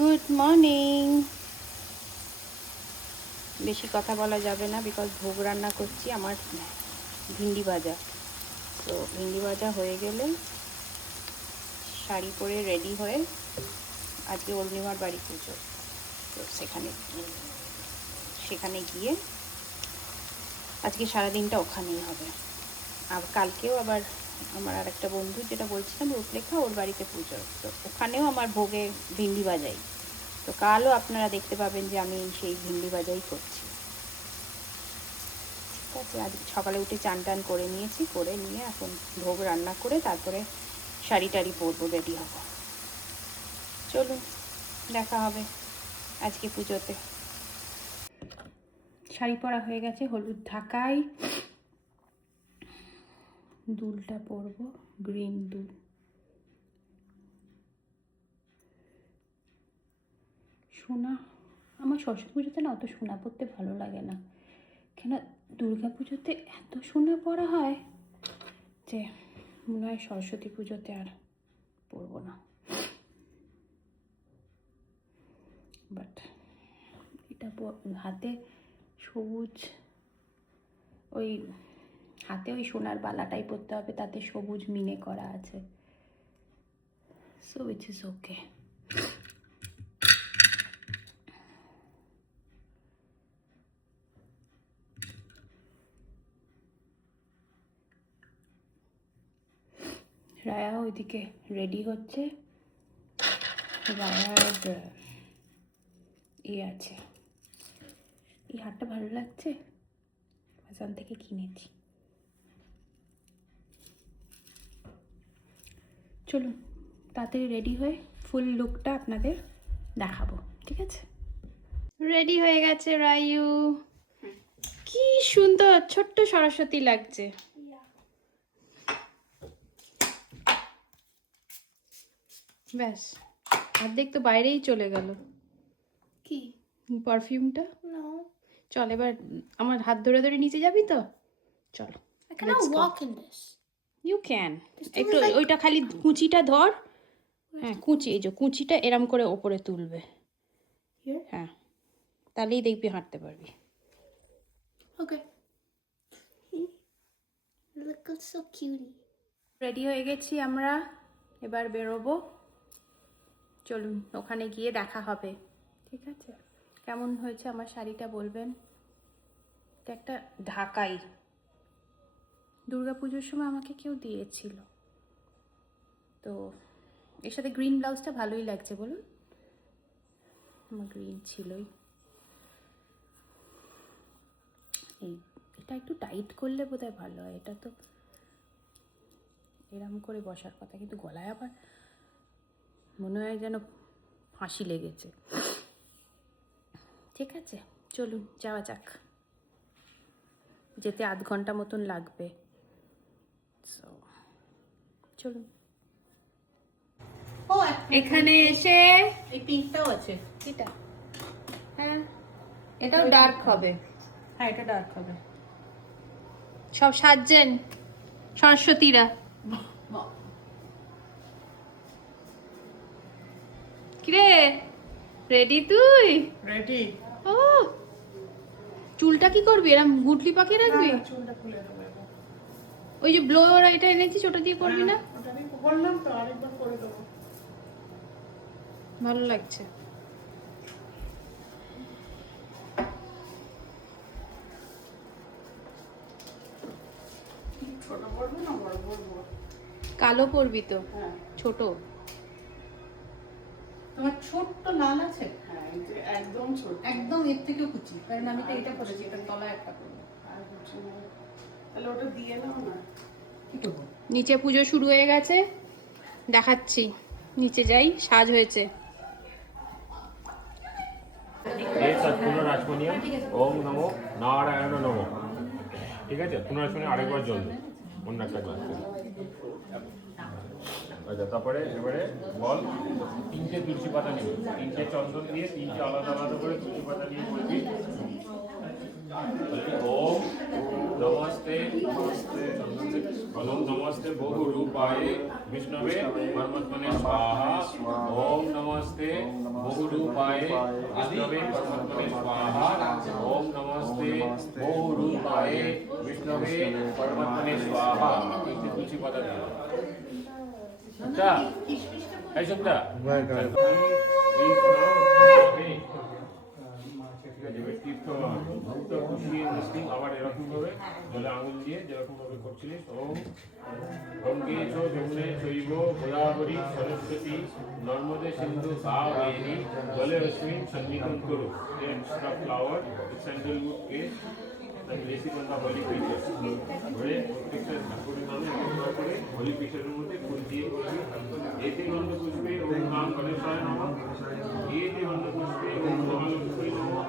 Good morning. বেশি কথা বলা যাবে না বিকজ ভোগ রান্না করছি, আমার ভিন্ডি ভাজা। তো ভিন্ডি ভাজা হয়ে গেলে শাড়ি পরে রেডি হয়ে, আজকে অরুণিমার বাড়ি পুজো, তো সেখানে গিয়ে আজকে সারাদিনটা ওখানেই হবে। আর কালকেও আবার আমার আর একটা বন্ধু, যেটা বলছিলাম রূপলেখা, ওর বাড়িতে পুজো, তো ওখানেও আমার ভোগে ভিন্ডি ভাজাই। তো কালও আপনারা দেখতে পাবেন যে আমি সেই ভিন্ডি ভাজাই করছি। ঠিক আছে, আজ সকালে উঠে চান টান করে নিয়েছি, করে নিয়ে এখন ভোগ রান্না করে তারপরে শাড়ি টাড়ি পরবো, রেডি হব। চলুন দেখা হবে আজকে পুজোতে। শাড়ি পরা হয়ে গেছে, হলুদ ঢাকাই, দুলটা পরবো, গ্রিন দুল। সোনা, আমার সরস্বতী পুজোতে না অত সোনা পরতে ভালো লাগে না, কেন দুর্গা পুজোতে এত সোনা পরা হয় যে মনে হয় সরস্বতী পুজোতে আর পরবো না। বাট এটা হাতে সবুজ, ওই হাতে ওই সোনার বালাটাই পরতে হবে, তাতে সবুজ মিনে করা আছে, so it is okay. Raya ওইদিকে রেডি হচ্ছে, রায়ার আছে, এই হারটা ভালো লাগছে, বাজার থেকে কিনেছি। চলুন তাড়াতাড়ি রেডি হয়ে ফুল লুকটা আপনাদের দেখাবো, ঠিক আছে? রেডি হয়ে গেছে রায়ু, কি সুন্দর ছোট্ট সরস্বতী লাগছে। ব্যাস, অর্ধেক তো বাইরেই চলে গেল। কি পারফিউমটা? চল এবার আমার হাত ধরে ধরে নিচে যাবি তো, চল। ইউ ক্যান, একটু ওইটা খালি কুচিটা ধর, হ্যাঁ কুচি, এই যে কুচিটা এরম করে ওপরে তুলবে, হ্যাঁ তাহলেই দেখবি হাঁটতে পারবি। ওকে, রেডি হয়ে গেছি আমরা, এবার বেরোবো। চলুন ওখানে গিয়ে দেখা হবে, ঠিক আছে? কেমন হয়েছে আমার শাড়িটা বলবেন। এটা একটা ঢাকাই, দুর্গাপুজোর সময় আমাকে কেউ দিয়েছিল, তো এর সাথে গ্রিন ব্লাউজটা ভালোই লাগছে, বলুন। আমার গ্রিন ছিলই। এটা একটু টাইট করলে বোধহয় ভালো হয়, এটা তো এরম করে বসার কথা, কিন্তু গলায় আবার মনে হয় যেন ফাঁসি লেগেছে। ঠিক আছে চলুন যাওয়া যাক, যেতে আধ ঘন্টা মতন লাগবে, চলুন। এখানে এসে এই পিঙ্কটাও আছে, এটা, হ্যাঁ এটাও ডার্ক হবে, হ্যাঁ এটা ডার্ক হবে। সব সাজছেন সরস্বতীরা। কিরে রেডি তুই? রেডি। ও চুলটা কি করবি, এরম গুটলি পাকিয়ে রাখবি? চুলটা খুলে দেবো এবার। ওই যে ব্লোয়ার এটা এনেছিস, ওটা দিয়ে করবি না? ওটা আমি বললাম তো আরেকবার করে দেবো। ভালো লাগছে। ছোট করবো না বড় করবো? কালো করবি তো? হ্যাঁ ছোট। তোমার ছোট্ট লাল আছে? হ্যাঁ এই যে একদম ছোট, একদম এর থেকেও কুচি, কারণ আমি তো এটা করেছি, এটা তলায় একটা করবো। আর কুচি না, তাহলে ওটা দিয়ে নাও না। কি করবো? নিচে পুজো শুরু হয়ে গেছে, দেখাচ্ছি। নিচে যাই, সাজ হয়েছে। পুনরাজমণীয় ওম নমো নারায়ণ নমো। ঠিক আছে, পুনরাজমণি আরেকবার জল দে, অন্য একটা গ্লাস। আচ্ছা তারপরে এবারে বল, 3টে তুলসী পাতা নিবি, 3টে চন্দন দিয়ে 3টে আলাদা আলাদা করে তুলসী পাতা নিয়ে বলবি ओम नमस्ते ओम नमस्ते बहु रूपाय विष्णवे परमात्मने स्वाहा ओम नमस्ते बहु रूपाय विष्णवे परमात्मने स्वाहा ओम नमस्ते बहु रूपाय विष्णवे परमात्मने स्वाहा इतनी तुलसी पदा दिया अच्छा ऐसा क्या আবার এরকম ভাবে জলে আঙুল দিয়ে যেরকম ভাবে করছিলিস ওম গঙ্গে চ যমুনে চৈব গোদাবরী সরস্বতী নর্মদে সিন্ধু কাবেরী জলে অস্মিন সন্নিধিং কুরু extra flower sandalwood paste and basic on the holy pictures ধরে প্রত্যেকটা ঠাকুরের নামে একবার করে হোলি পিকচারের মধ্যে ফুল দিয়ে করবি এতে গন্ধ পুষ্পে ওম নাম গণেশায় নমঃ এতে গন্ধ পুষ্পে ওম মহালক্ষ্মী নমঃ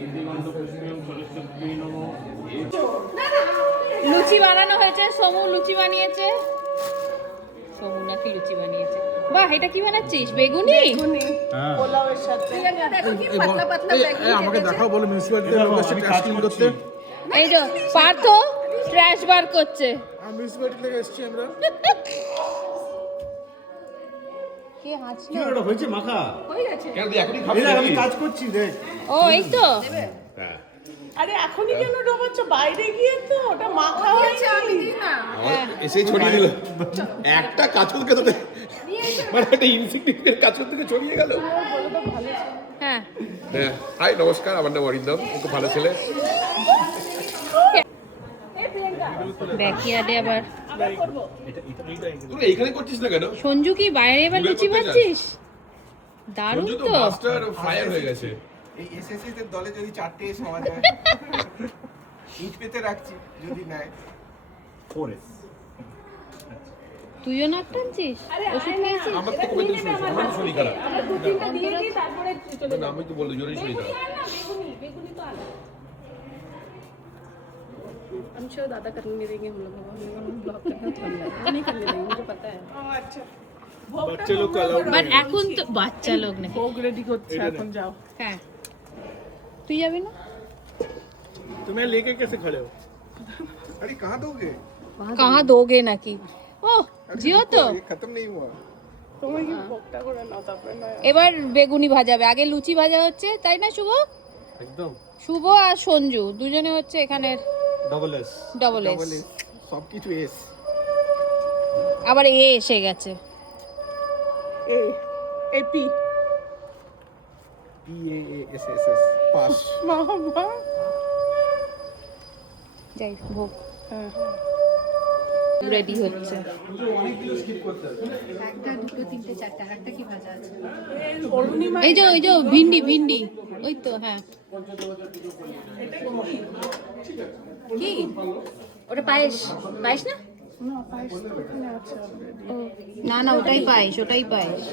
এতে গন্ধ পুষ্পে ওম সরস্বতী নমঃ লুচি বানানো হয়েছে, সমু লুচি বানিয়েছে। সমু নাকি লুচি বানিয়েছে। বাহ, এটা কি বানাচ্ছিস? বেগুনি? হ্যাঁ। পোলাওয়ের সাথে দেখো কি পাতলা পাতলা বেগুনি। আমাকে দেখাও বলে মিউনিসিপ্যালিটি লোকের ট্রাশ ক্লিন করতে। এই যে পার্থ ট্র্যাশ বার করছে। আমি মিউনিসিপ্যালিটি থেকে এসেছি আমরা। কে হাসলো? কি ওটা হয়েছে মাখা? হয়ে গেছে। কেন তুই এখনই খাবি? আমি কাজ করছি দেখ। ও এই তো। হ্যাঁ। আরে এখনই কেন ঢোকাচ্ছ? বাইরে গিয়ে তো ওটা মাখা হয়েছে। আমি দিই না। এসেই ছড়িয়ে দিল। একটা কাঁচুলকে তো মানে একটা ইনসিগনিফিকেন্ট কাঁচুল থেকে ছড়িয়ে গেল। হ্যাঁ। হ্যাঁ, হাই নমস্কার, আমার নাম অরিন্দম, খুব ভালো ছেলে। ব্যাকইয়ার্ডে আবার তুই এইখানে করছিস না কেন? সঞ্জু কি বাইরে এবার লুচি বাচ্ছিস? দারুণ সঞ্জু তো তো। মাস্টার ফায়ার হয়ে গেছে। এই এসএসসি তে দলে যদি 4টে এস হওয়া যায় ইট পেতে রাখছি যদি নাই তুইও নাক টানছিস? ওষুধ খেয়েছিস? আমার তো কবে থেকে শুরু হয়েছে, আমার তো শরীর খারাপ। দুদিনটা দিয়ে দিই তারপরে চলে না, আমি তো বললো জোরেই শরীর খারাপ। बेगुनी तो आना हम श्योर दादा करने देंगे हम लोग ब्लॉग करना चाहिए नहीं करने देंगे मुझे पता है अच्छा বাচ্চা লোক অ্যালাউড বাট এখন তো বাচ্চা লোক নাকি? ভোগ রেডি করছে এখন যাও হ্যাঁ, তুই যাবি না? তুমি लेके कैसे खड़े हो? अरे कहाँ दोगे কাহা দোগে নাকি? ও জিও তো। ये खत्म नहीं हुआ তোমার কি ভোগটা করে নাও তারপরে না এবার বেগুনি ভাজাবে, আগে লুচি ভাজা হচ্ছে, তাই না শুভ? একদম শুভ আর সঞ্জু দুজনে হচ্ছে এখানের double S. Double S. Double S सब কিছু এস আবার এ এসে গেছে। A AP P A S S S pass মামা যাই ভোগ হ্যাঁ রেডি হচ্ছে। অরুণিমা এই যে ভিন্ডি ভিন্ডি, ওই তো। হ্যাঁ, কি ওটা? পায়েস? পায়েস না? না পায়েস তো ওখানে আছে অলরেডি না না, ওটাই পায়েস, ওটাই পায়েস।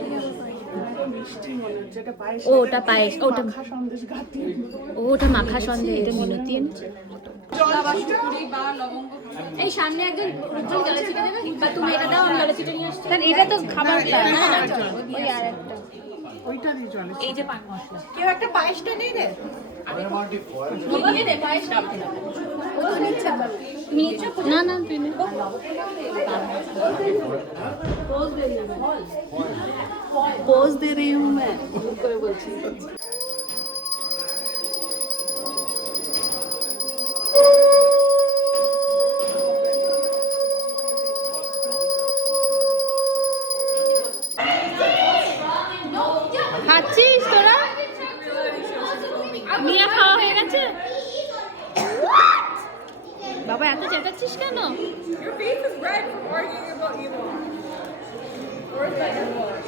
মিষ্টি মনে হচ্ছে এটা পায়েস ও ওটা পায়েস, ওটা মাখা সন্দেশ ঘাটি ওটা মাখা সন্দেহ। এটা মিনতি এনেছে। এই সামনে একজন জলে ছিটে দেবে, বা তুমি এটা দাও, আমি জলে ছিটে নিয়ে আসছি। কারণ এটা তো খাবারটা না, ওই আর একটা ওইটা দিয়ে চলে এই যে পান মশলা। কেউ একটা পায়েসটা নেই রে নিয়ে নে পায়েসটা। না না তুই নে। पोज दे रही हूँ मैं করে বলছি খাচ্ছিস তোরা? মিয়া খাওয়া হয়ে গেছে? বাবা এত চেঁচাচ্ছিস কেন? Your face is red from arguing about either one. Or is that your wash?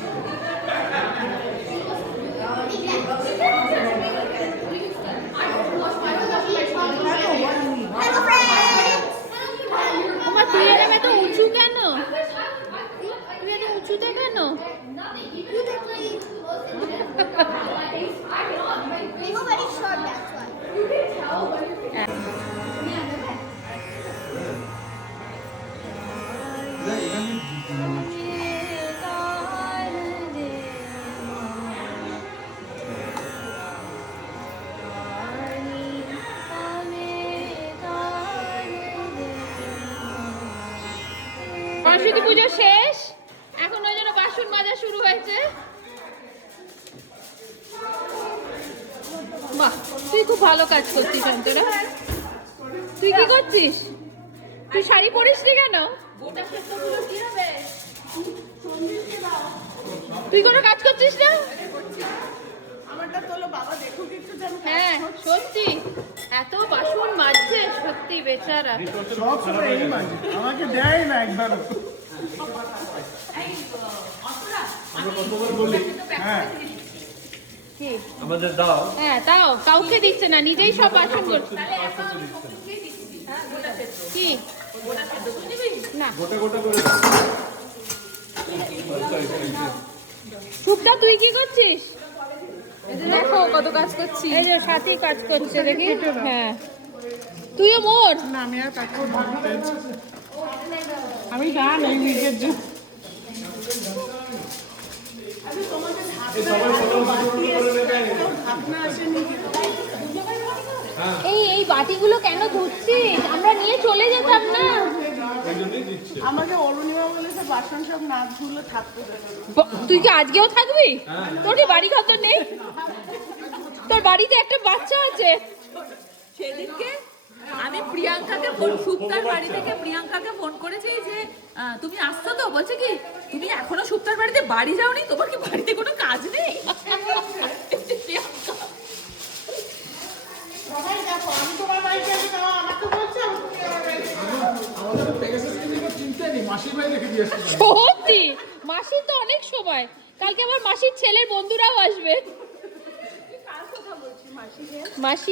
তোমার তুই এরকম এত উঁচু কেন? তুই এত উঁচুতে কেন? সরস্বতী পুজো শেষ, এখন ওই জন্য বাসন মাজা শুরু হয়েছে। বাহ, তুই খুব ভালো কাজ করছিস অন্তরা। তুই কি করছিস? তুই শাড়ি পরিস নি কেন? তুই কোনো কাজ করছিস না? আমারটা তোলো বাবা, দেখো কিছু যেন। হ্যাঁ সত্যি, এত বাসন মাজছে সত্যি বেচারা। সব সময় এই মাঝে আমাকে দেয় না একবারও। হ্যাঁ কি? আমাদের দাও। হ্যাঁ তাও কাউকে দিচ্ছে না, নিজেই সব বাসন করছে। কি না সুপটা তুই কি করছিস? দেখো কত কাজ করছি। এই যে সাথী কাজ করছে দেখি। হ্যাঁ তুইও মোর। না আমি আর কাজ করবো না। আমি না নেই নিজের জন্য। এই বাটিগুলো কেন ধুচ্ছিস? আমরা নিয়ে চলে যেতাম না। আমাকে অরুণিমা বলেছে বাসন সব না ধুলে থাকতে দেবে। তুই কি আজকেও থাকবি? তোর কি বাড়ি ঘর তো নেই? তোর বাড়িতে একটা বাচ্চা আছে। সেদিনকে আমি প্রিয়াঙ্কাকে ফোন, সুপ্তার বাড়ি থেকে প্রিয়াঙ্কাকে ফোন করেছি যে তুমি আসছো তো? বলছে কি তুমি এখনো সুপ্তার বাড়িতে বাড়ি যাওনি, তোমার কি বাড়িতে কোনো কাজ নেই? প্রিয়াঙ্কা সবাই দেখো, আমি তোমার বাড়িতে আছি, তাও আমাকে বলছে আমি তোমার বাড়িতে। আমাদের তো পেগাসাস নিয়ে চিন্তা নেই, মাসির বাড়ি রেখে দিয়ে আসতে পারি। সত্যি মাসির তো অনেক সময়। কালকে আবার মাসির ছেলের বন্ধুরাও আসবে। মাসি